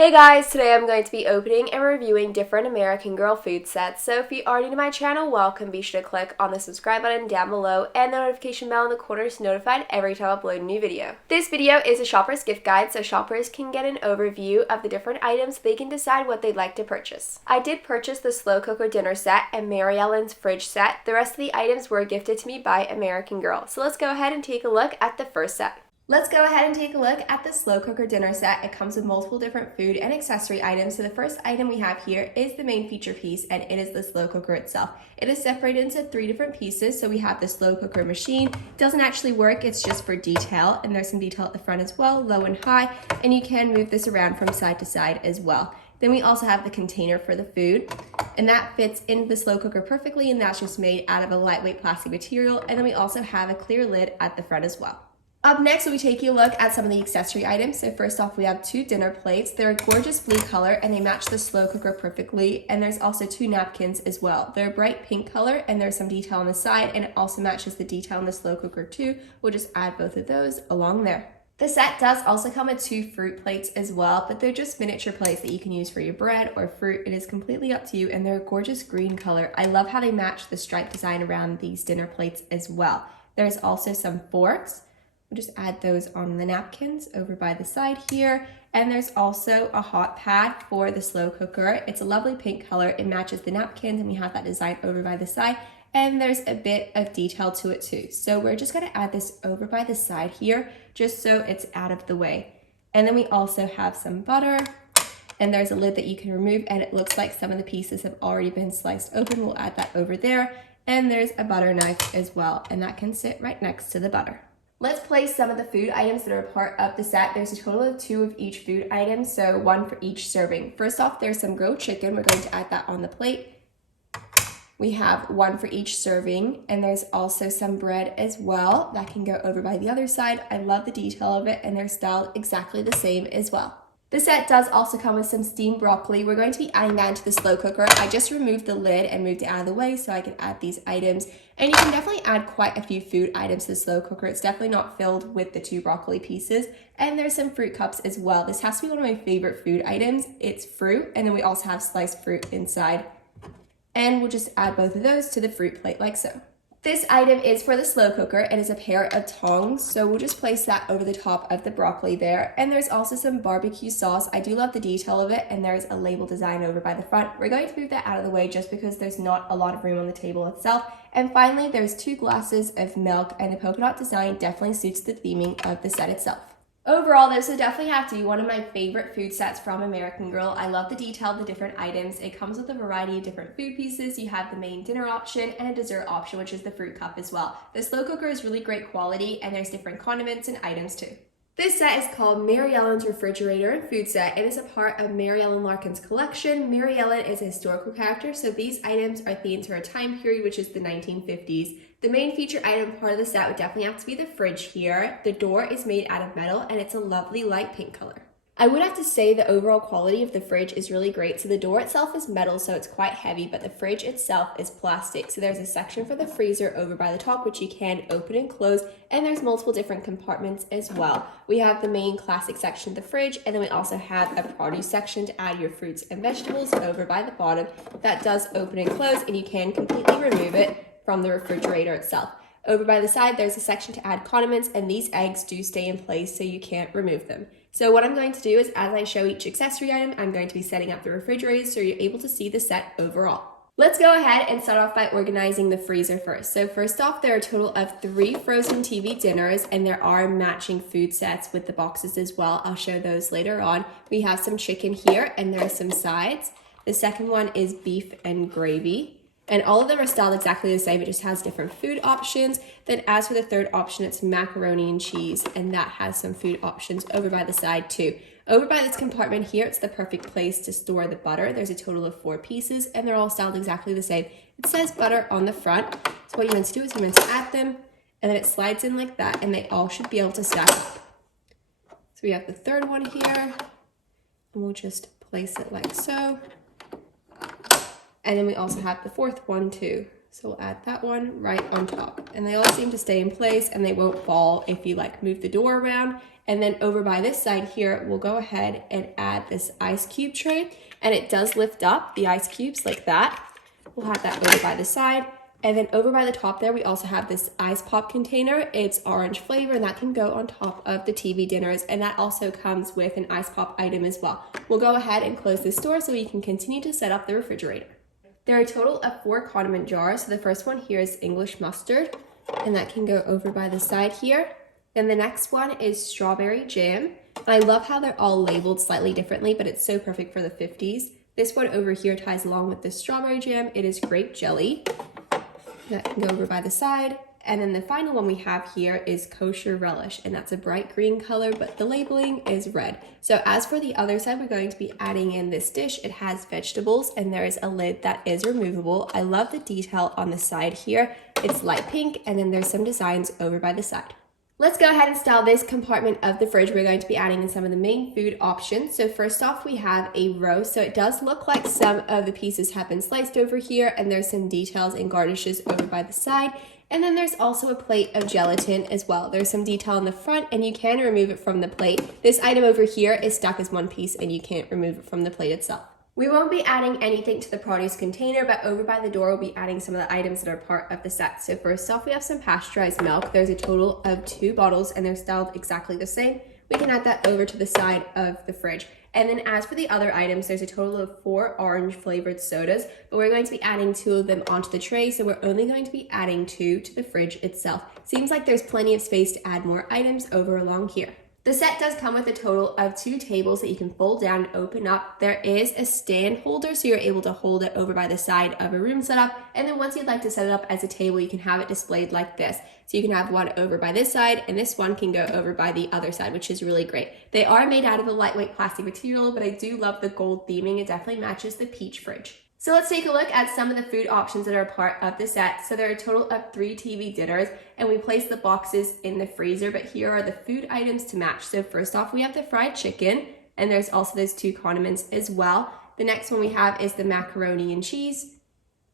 Hey guys, today I'm going to be opening and reviewing different American Girl food sets. So if you are new to my channel, welcome. Be sure to click on the subscribe button down below and the notification bell in the corner to be notified every time I upload a new video. This video is a shopper's gift guide, so shoppers can get an overview of the different items so they can decide what they'd like to purchase. I did purchase the slow cooker dinner set and Mary Ellen's fridge set. The rest of the items were gifted to me by American Girl. So let's go ahead and take a look at the first set. Let's go ahead and take a look at the slow cooker dinner set. It comes with multiple different food and accessory items. So the first item we have here is the main feature piece, and it is the slow cooker itself. It is separated into 3 different pieces. So we have the slow cooker machine. It doesn't actually work, it's just for detail, and there's some detail at the front as well, low and high, and you can move this around from side to side as well. Then we also have the container for the food, and that fits in the slow cooker perfectly, and that's just made out of a lightweight plastic material. And then we also have a clear lid at the front as well. Up next, we take a look at some of the accessory items. So first off, we have 2 dinner plates. They're a gorgeous blue color and they match the slow cooker perfectly. And there's also 2 napkins as well. They're a bright pink color and there's some detail on the side, and it also matches the detail on the slow cooker too. We'll just add both of those along there. The set does also come with 2 fruit plates as well, but they're just miniature plates that you can use for your bread or fruit. It is completely up to you, and they're a gorgeous green color. I love how they match the stripe design around these dinner plates as well. There's also some forks. We'll just add those on the napkins over by the side here. And there's also a hot pad for the slow cooker. It's a lovely pink color. It matches the napkins, and we have that design over by the side. And there's a bit of detail to it too. So we're just gonna add this over by the side here, just so it's out of the way. And then we also have some butter, and there's a lid that you can remove, and it looks like some of the pieces have already been sliced open. We'll add that over there. And there's a butter knife as well, and that can sit right next to the butter. Let's place some of the food items that are a part of the set. There's a total of 2 of each food item, so 1 for each serving. First off, there's some grilled chicken. We're going to add that on the plate. We have 1 for each serving, and there's also some bread as well. That can go over by the other side. I love the detail of it, and they're styled exactly the same as well. The set does also come with some steamed broccoli. We're going to be adding that into the slow cooker. I just removed the lid and moved it out of the way so I can add these items. And you can definitely add quite a few food items to the slow cooker. It's definitely not filled with the 2 broccoli pieces. And there's some fruit cups as well. This has to be one of my favorite food items. It's fruit, and then we also have sliced fruit inside. And we'll just add both of those to the fruit plate like so. This item is for the slow cooker and is a pair of tongs, so we'll just place that over the top of the broccoli there. And there's also some barbecue sauce. I do love the detail of it, and there's a label design over by the front. We're going to move that out of the way just because there's not a lot of room on the table itself. And finally, there's 2 glasses of milk, and the polka dot design definitely suits the theming of the set itself. Overall, this would definitely have to be one of my favorite food sets from American Girl. I love the detail of the different items. It comes with a variety of different food pieces. You have the main dinner option and a dessert option, which is the fruit cup as well. The slow cooker is really great quality, and there's different condiments and items too. This set is called Mary Ellen's Refrigerator and Food Set. It is a part of Mary Ellen Larkin's collection. Mary Ellen is a historical character, so these items are themed to her time period, which is the 1950s. The main feature item part of the set would definitely have to be the fridge here. The door is made out of metal, and it's a lovely light pink color. I would have to say the overall quality of the fridge is really great. So the door itself is metal, so it's quite heavy, but the fridge itself is plastic. So there's a section for the freezer over by the top, which you can open and close, and there's multiple different compartments as well. We have the main classic section of the fridge, and then we also have a produce section to add your fruits and vegetables over by the bottom. That does open and close, and you can completely remove it from the refrigerator itself. Over by the side, there's a section to add condiments, and these eggs do stay in place so you can't remove them. So what I'm going to do is, as I show each accessory item, I'm going to be setting up the refrigerators so you're able to see the set overall. Let's go ahead and start off by organizing the freezer first. So first off, there are a total of 3 frozen TV dinners, and there are matching food sets with the boxes as well. I'll show those later on. We have some chicken here, and there are some sides. The second one is beef and gravy. And all of them are styled exactly the same. It just has different food options. Then as for the third option, it's macaroni and cheese, and that has some food options over by the side too. Over by this compartment here, it's the perfect place to store the butter. There's a total of 4 pieces, and they're all styled exactly the same. It says butter on the front. So what you're meant to do is you're meant to add them, and then it slides in like that, and they all should be able to stack up. So we have the third one here, and we'll just place it like so. And then we also have the fourth one too. So we'll add that one right on top. And they all seem to stay in place and they won't fall if you like move the door around. And then over by this side here, we'll go ahead and add this ice cube tray. And it does lift up the ice cubes like that. We'll have that over by the side. And then over by the top there, we also have this ice pop container. It's orange flavor and that can go on top of the TV dinners. And that also comes with an ice pop item as well. We'll go ahead and close this door so we can continue to set up the refrigerator. There are a total of 4 condiment jars. So the first one here is English mustard, and that can go over by the side here. Then the next one is strawberry jam. And I love how they're all labeled slightly differently, but it's so perfect for the 50s. This one over here ties along with the strawberry jam. It is grape jelly. That can go over by the side. And then the final one we have here is kosher relish, and that's a bright green color, but the labeling is red. So as for the other side, we're going to be adding in this dish. It has vegetables and there is a lid that is removable. I love the detail on the side here. It's light pink, and then there's some designs over by the side. Let's go ahead and style this compartment of the fridge. We're going to be adding in some of the main food options. So first off, we have a roast. So it does look like some of the pieces have been sliced over here, and there's some details and garnishes over by the side. And then there's also a plate of gelatin as well. There's some detail in the front and you can remove it from the plate. This item over here is stuck as one piece and you can't remove it from the plate itself. We won't be adding anything to the produce container, but over by the door, we'll be adding some of the items that are part of the set. So first off, we have some pasteurized milk. There's a total of 2 bottles and they're styled exactly the same. We can add that over to the side of the fridge. And then as for the other items, there's a total of 4 orange flavored sodas, but we're going to be adding 2 of them onto the tray. So we're only going to be adding 2 to the fridge itself. Seems like there's plenty of space to add more items over along here. The set does come with a total of 2 tables that you can fold down and open up. There is a stand holder, so you're able to hold it over by the side of a room setup. And then once you'd like to set it up as a table, you can have it displayed like this. So you can have one over by this side, and this one can go over by the other side, which is really great. They are made out of a lightweight plastic material, but I do love the gold theming. It definitely matches the peach fridge. So let's take a look at some of the food options that are part of the set. So there are a total of 3 TV dinners, and we place the boxes in the freezer, but here are the food items to match. So first off, we have the fried chicken, and there's also those 2 condiments as well. The next one we have is the macaroni and cheese.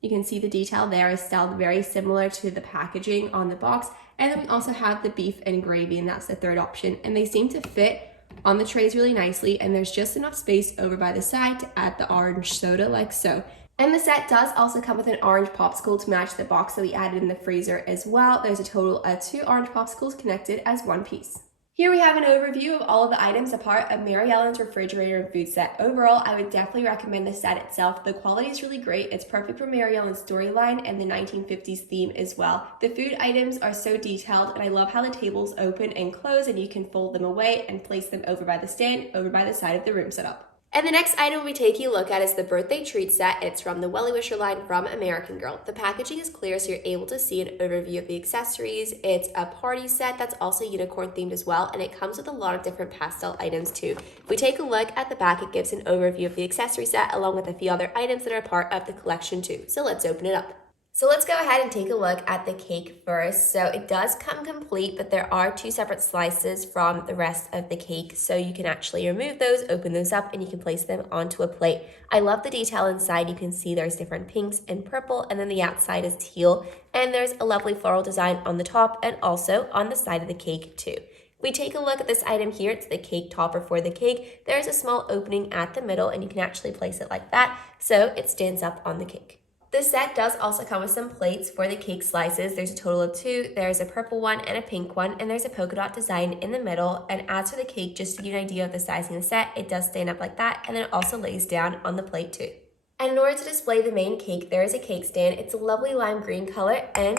You can see the detail there is styled very similar to the packaging on the box. And then we also have the beef and gravy, and that's the 3rd option. And they seem to fit on the trays really nicely, and there's just enough space over by the side to add the orange soda like so. And the set does also come with an orange popsicle to match the box that we added in the freezer as well. There's a total of 2 orange popsicles connected as one piece. Here we have an overview of all of the items a part of Mary Ellen's refrigerator and food set. Overall, I would definitely recommend the set itself. The quality is really great. It's perfect for Mary Ellen's storyline and the 1950s theme as well. The food items are so detailed, and I love how the tables open and close and you can fold them away and place them over by the stand, over by the side of the room setup. And the next item we'll be taking a look at is the birthday treat set. It's from the Welly Wisher line from American Girl. The packaging is clear, so you're able to see an overview of the accessories. It's a party set that's also unicorn themed as well, and it comes with a lot of different pastel items too. If we take a look at the back, it gives an overview of the accessory set along with a few other items that are part of the collection too. So let's open it up. So let's go ahead and take a look at the cake first. So it does come complete, but there are 2 separate slices from the rest of the cake. So you can actually remove those, open those up, and you can place them onto a plate. I love the detail inside. You can see there's different pinks and purple, and then the outside is teal. And there's a lovely floral design on the top and also on the side of the cake too. If we take a look at this item here, it's the cake topper for the cake. There's a small opening at the middle, and you can actually place it like that, so it stands up on the cake. This set does also come with some plates for the cake slices. There's a total of 2. There's a purple one and a pink one, and there's a polka dot design in the middle. And as for the cake, just to give you an idea of the sizing of the set, it does stand up like that, and then it also lays down on the plate too. And in order to display the main cake, there is a cake stand. It's a lovely lime green color, and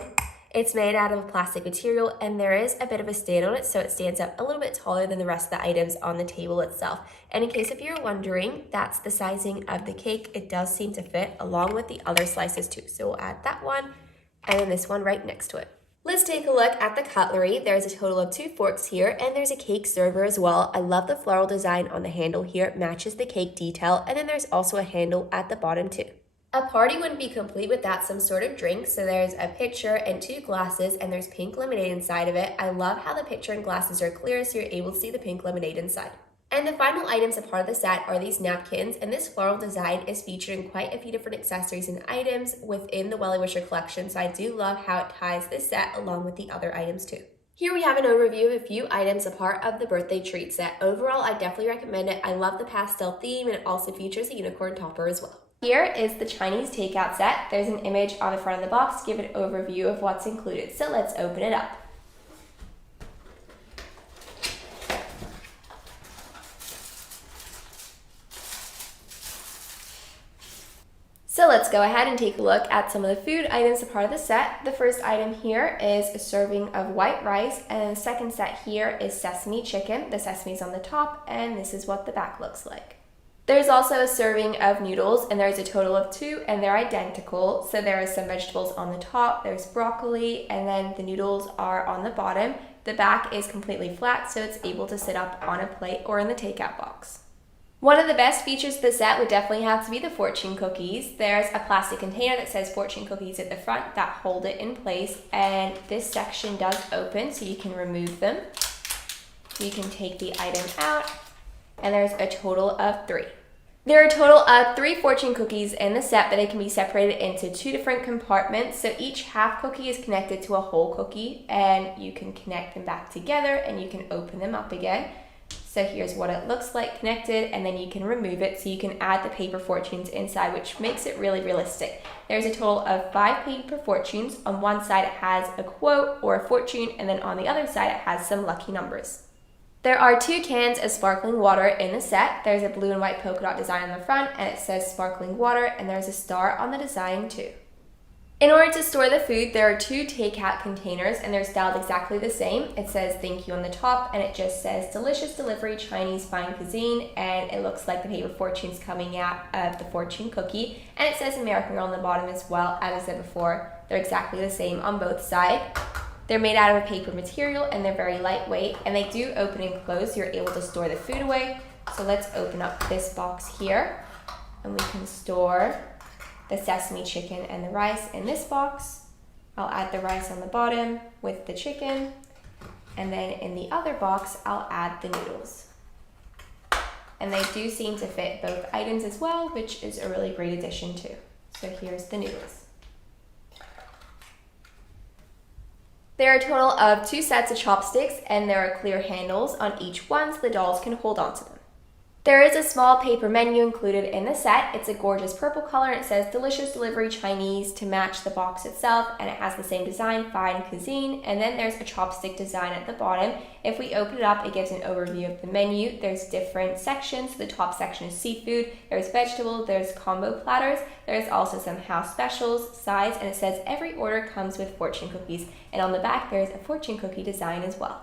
it's made out of a plastic material, and there is a bit of a stand on it, so it stands up a little bit taller than the rest of the items on the table itself. And in case if you're wondering, that's the sizing of the cake. It does seem to fit along with the other slices too. So we'll add that one and then this one right next to it. Let's take a look at the cutlery. There's a total of 2 forks here, and there's a cake server as well. I love the floral design on the handle here. It matches the cake detail, and then there's also a handle at the bottom too. A party wouldn't be complete without some sort of drink, so there's a pitcher and 2 glasses, and there's pink lemonade inside of it. I love how the pitcher and glasses are clear, so you're able to see the pink lemonade inside. And the final items a part of the set are these napkins, and this floral design is featured in quite a few different accessories and items within the Welly Wisher collection, so I do love how it ties this set along with the other items too. Here we have an overview of a few items a part of the birthday treat set. Overall, I definitely recommend it. I love the pastel theme, and it also features a unicorn topper as well. Here is the Chinese takeout set. There's an image on the front of the box to give an overview of what's included, so let's open it up. So let's go ahead and take a look at some of the food items a part of the set. The first item here is a serving of white rice, and the second set here is sesame chicken. The sesame's on the top, and this is what the back looks like. There's also a serving of noodles, and there's a total of 2, and they're identical. So there are some vegetables on the top, there's broccoli, and then the noodles are on the bottom. The back is completely flat, so it's able to sit up on a plate or in the takeout box. One of the best features of the set would definitely have to be the fortune cookies. There's a plastic container that says fortune cookies at the front that hold it in place, and this section does open so you can remove them. You can take the item out, and there's a total of 3. There are a total of 3 fortune cookies in the set, but they can be separated into 2 different compartments. So each half cookie is connected to a whole cookie, and you can connect them back together and you can open them up again. So here's what it looks like connected, and then you can remove it so you can add the paper fortunes inside, which makes it really realistic. There's a total of 5 paper fortunes. On one side it has a quote or a fortune, and then on the other side it has some lucky numbers. There are 2 cans of sparkling water in the set. There's a blue and white polka dot design on the front, and it says sparkling water, and there's a star on the design too. In order to store the food, there are 2 takeout containers, and they're styled exactly the same. It says thank you on the top, and it just says delicious delivery Chinese fine cuisine, and it looks like the paper fortunes coming out of the fortune cookie, and it says American Girl on the bottom as well. As I said before, they're exactly the same on both sides. They're made out of a paper material, and they're very lightweight, and they do open and close, so you're able to store the food away. So let's open up this box here, and we can store the sesame chicken and the rice in this box. I'll add the rice on the bottom with the chicken, and then in the other box I'll add the noodles. And they do seem to fit both items as well, which is a really great addition too. So here's the noodles. There are a total of 2 sets of chopsticks, and there are clear handles on each one so the dolls can hold onto them. There is a small paper menu included in the set. It's a gorgeous purple color, and it says delicious delivery Chinese to match the box itself, and it has the same design, fine cuisine, and then there's a chopstick design at the bottom. If we open it up, it gives an overview of the menu. There's different sections. The top section is seafood, there's vegetable, there's combo platters, there's also some house specials, sides, and it says every order comes with fortune cookies, and on the back there's a fortune cookie design as well.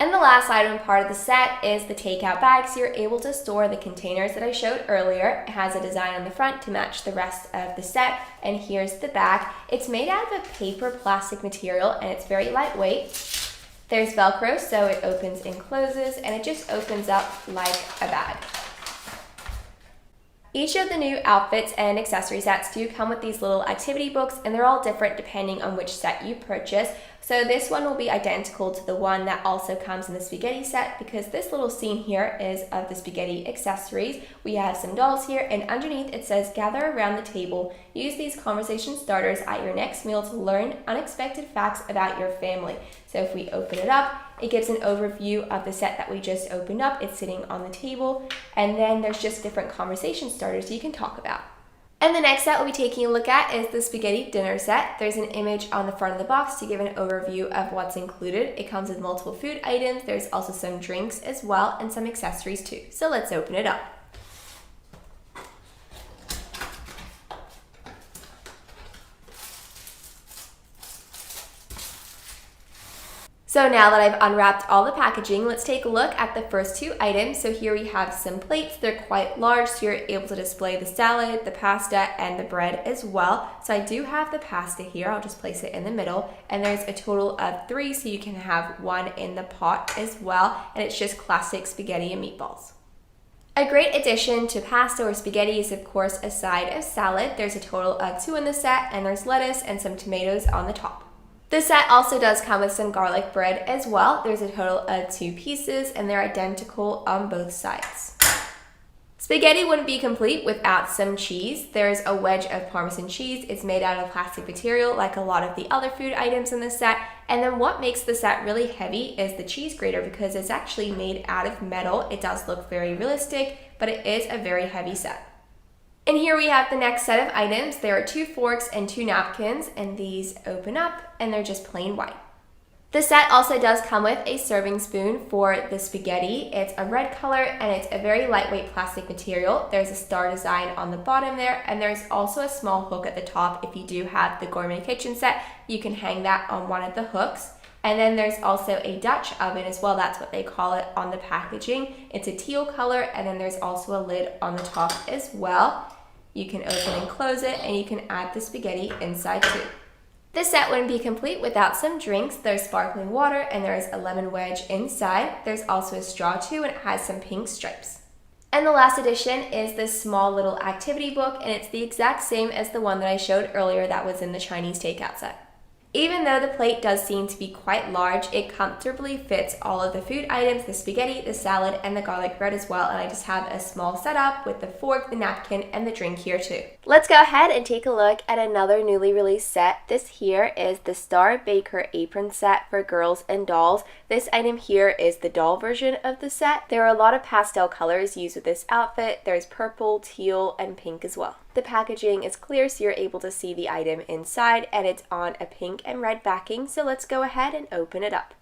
And the last item part of the set is the takeout bag, so you're able to store the containers that I showed earlier. It has a design on the front to match the rest of the set, and here's the back. It's made out of a paper plastic material, and it's very lightweight. There's Velcro, so it opens and closes, and it just opens up like a bag. Each of the new outfits and accessory sets do come with these little activity books, and they're all different depending on which set you purchase. So this one will be identical to the one that also comes in the spaghetti set, because this little scene here is of the spaghetti accessories. We have some dolls here, and underneath it says gather around the table. Use these conversation starters at your next meal to learn unexpected facts about your family. So if we open it up, it gives an overview of the set that we just opened up. It's sitting on the table, and then there's just different conversation starters you can talk about. And the next set we'll be taking a look at is the spaghetti dinner set. There's an image on the front of the box to give an overview of what's included. It comes with multiple food items. There's also some drinks as well, and some accessories too. So let's open it up. So now that I've unwrapped all the packaging, let's take a look at the first 2 items. So here we have some plates. They're quite large, so you're able to display the salad, the pasta, and the bread as well. So I do have the pasta here. I'll just place it in the middle. And there's a total of 3, so you can have 1 in the pot as well. And it's just classic spaghetti and meatballs. A great addition to pasta or spaghetti is of course a side of salad. There's a total of 2 in the set, and there's lettuce and some tomatoes on the top. The set also does come with some garlic bread as well. There's a total of 2 pieces and they're identical on both sides. Spaghetti wouldn't be complete without some cheese. There's a wedge of Parmesan cheese. It's made out of plastic material like a lot of the other food items in the set. And then what makes the set really heavy is the cheese grater because it's actually made out of metal. It does look very realistic, but it is a very heavy set. And here we have the next set of items. There are 2 forks and 2 napkins, and these open up and they're just plain white. The set also does come with a serving spoon for the spaghetti. It's a red color and it's a very lightweight plastic material. There's a star design on the bottom there, and there's also a small hook at the top. If you do have the gourmet kitchen set, you can hang that on one of the hooks. And then there's also a Dutch oven as well. That's what they call it on the packaging. It's a teal color, and then there's also a lid on the top as well. You can open and close it, and you can add the spaghetti inside too. This set wouldn't be complete without some drinks. There's sparkling water and there's a lemon wedge inside. There's also a straw too, and it has some pink stripes. And the last addition is this small little activity book, and it's the exact same as the one that I showed earlier that was in the Chinese takeout set. Even though the plate does seem to be quite large, it comfortably fits all of the food items, the spaghetti, the salad, and the garlic bread as well, and I just have a small setup with the fork, the napkin, and the drink here too. Let's go ahead and take a look at another newly released set. This here is the Star Baker apron set for girls and dolls. This item here is the doll version of the set. There are a lot of pastel colors used with this outfit. There's purple, teal, and pink as well. The packaging is clear so you're able to see the item inside, and it's on a pink and red backing, so let's go ahead and open it up.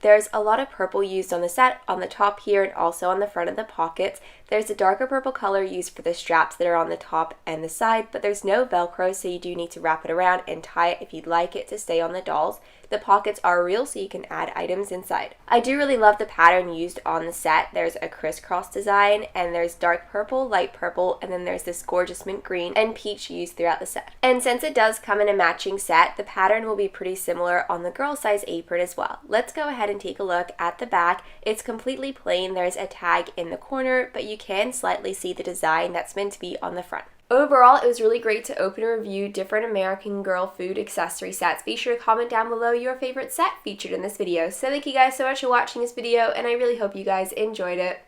There's a lot of purple used on the set, on the top here and also on the front of the pockets. There's a darker purple color used for the straps that are on the top and the side, but there's no Velcro, so you do need to wrap it around and tie it if you'd like it to stay on the dolls. The pockets are real, so you can add items inside. I do really love the pattern used on the set. There's a crisscross design, and there's dark purple, light purple, and then there's this gorgeous mint green and peach used throughout the set. And since it does come in a matching set, the pattern will be pretty similar on the girl size apron as well. Let's go ahead and take a look at the back. It's completely plain. There's a tag in the corner, but you can slightly see the design that's meant to be on the front. Overall, it was really great to open and review different American Girl food accessory sets. Be sure to comment down below your favorite set featured in this video. So thank you guys so much for watching this video, and I really hope you guys enjoyed it.